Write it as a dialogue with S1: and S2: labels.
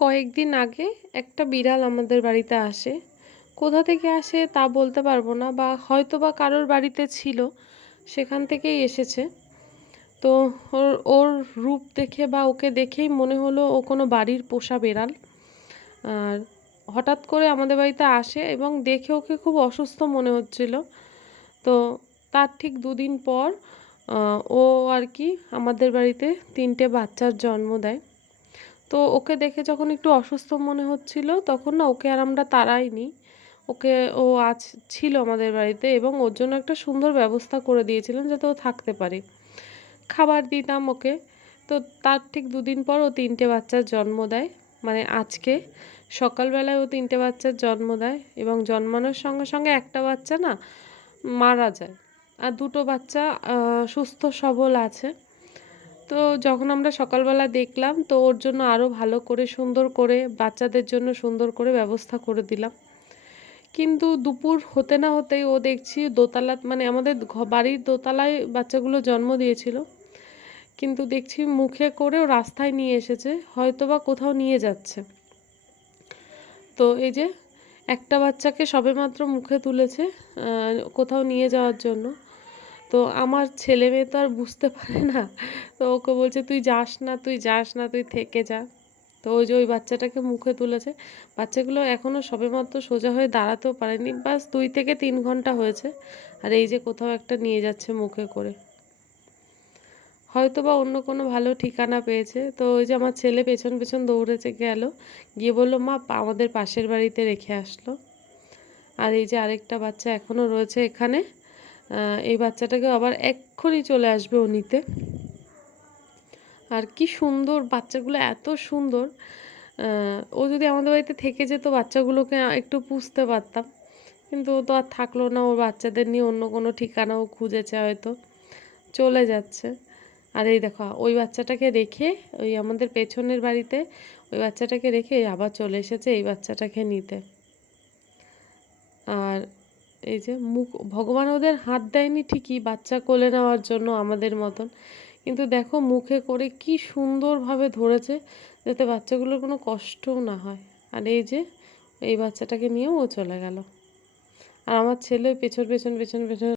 S1: কয়েকদিন আগে একটা বিড়াল আমাদের বাড়িতে আসে। কোথা থেকে আসে তা বলতে পারব না বা হয়তো বা কারোর বাড়িতে ছিল, সেখান থেকেই এসেছে। তো ওর ওর রূপ দেখে বা ওকে দেখেই মনে হলো ও কোনো বাড়ির পোষা বেড়াল। আর হঠাৎ করে আমাদের বাড়িতে আসে এবং দেখে ওকে খুব অসুস্থ মনে হচ্ছিল। তো তার ঠিক দুদিন পর ও আর কি আমাদের বাড়িতে তিনটে বাচ্চার জন্ম দেয়। তো ওকে দেখে যখন একটু অসুস্থ মনে হচ্ছিল, তখন না ওকে আর আমরা তাড়াইনি। ওকে, ও আজ ছিল আমাদের বাড়িতে এবং ওর জন্য একটা সুন্দর ব্যবস্থা করে দিয়েছিলাম যাতে ও থাকতে পারে। খাবার দিতাম ওকে। তো তার ঠিক দুদিন পর ও তিনটে বাচ্চার জন্ম দেয়। মানে আজকে সকালবেলায় ও তিনটে বাচ্চার জন্ম দেয় এবং জন্মানোর সঙ্গে সঙ্গে একটা বাচ্চা না মারা যায়। আর দুটো বাচ্চা সুস্থ সবল আছে। তো যখন আমরা সকালবেলা দেখলাম, তো ওর জন্য আরও ভালো করে সুন্দর করে, বাচ্চাদের জন্য সুন্দর করে ব্যবস্থা করে দিলাম। কিন্তু দুপুর হতে না হতেই ও দেখছি দোতলা মানে আমাদের বাড়ির দোতলায় বাচ্চাগুলো জন্ম দিয়েছিল। কিন্তু দেখছি মুখে করে ও রাস্তায় নিয়ে এসেছে হয়তো বা কোথাও নিয়ে যাচ্ছে। তো এই যে, একটা বাচ্চাকে সবেমাত্র মুখে তুলেছে কোথাও নিয়ে যাওয়ার জন্য। তো আমার ছেলে মেয়ে তো আর বুঝতে পারে না। তো ওকে বলছে, তুই যাস না, তুই যাস না, তুই থেকে যা। তো ওই যে ওই বাচ্চাটাকে মুখে তুলেছে। বাচ্চাগুলো এখনও সবেমাত্র সোজা হয়ে দাঁড়াতেও পারেনি। বাস দুই থেকে তিন ঘণ্টা হয়েছে। আর এই যে কোথাও একটা নিয়ে যাচ্ছে মুখে করে। হয়তো বা অন্য কোনো ভালো ঠিকানা পেয়েছে। তো ওই যে আমার ছেলে পেছন পেছন দৌড়েছে গেল। গিয়ে বলল, মা আমাদের পাশের বাড়িতে রেখে আসলো। আর এই যে আরেকটা বাচ্চা এখনও রয়েছে এখানে। এই বাচ্চাটাকে আবার এক্ষুনি চলে আসবে ও নিতে আর কি সুন্দর, বাচ্চাগুলো এত সুন্দর। ও যদি আমাদের বাড়িতে থেকে যেত, বাচ্চাগুলোকে একটু পুষতে পারতাম। কিন্তু ও তো আর থাকল না, ওর বাচ্চাদের নিয়ে অন্য কোনো ঠিকানাও খুঁজেছে হয়তো। চলে যাচ্ছে। আর এই দেখো, ওই বাচ্চাটাকে রেখে, ওই আমাদের পেছনের বাড়িতে, ওই বাচ্চাটাকে রেখে আবার চলে এসেছে এই বাচ্চাটাকে নিতে। আর এই যে মুখ, ভগবান ওদের হাত দেয়নি ঠিকই, বাচ্চা কোলে নেওয়ার জন্য আমাদের মতন। কিন্তু দেখো মুখে করে কি সুন্দরভাবে ধরেছে, যাতে বাচ্চাগুলোর কোনো কষ্টও না হয়। আর এই যে, এই বাচ্চাটাকে নিয়েও ও চলে গেল। আর আমার ছেলে পেছন পেছন পেছন পেছন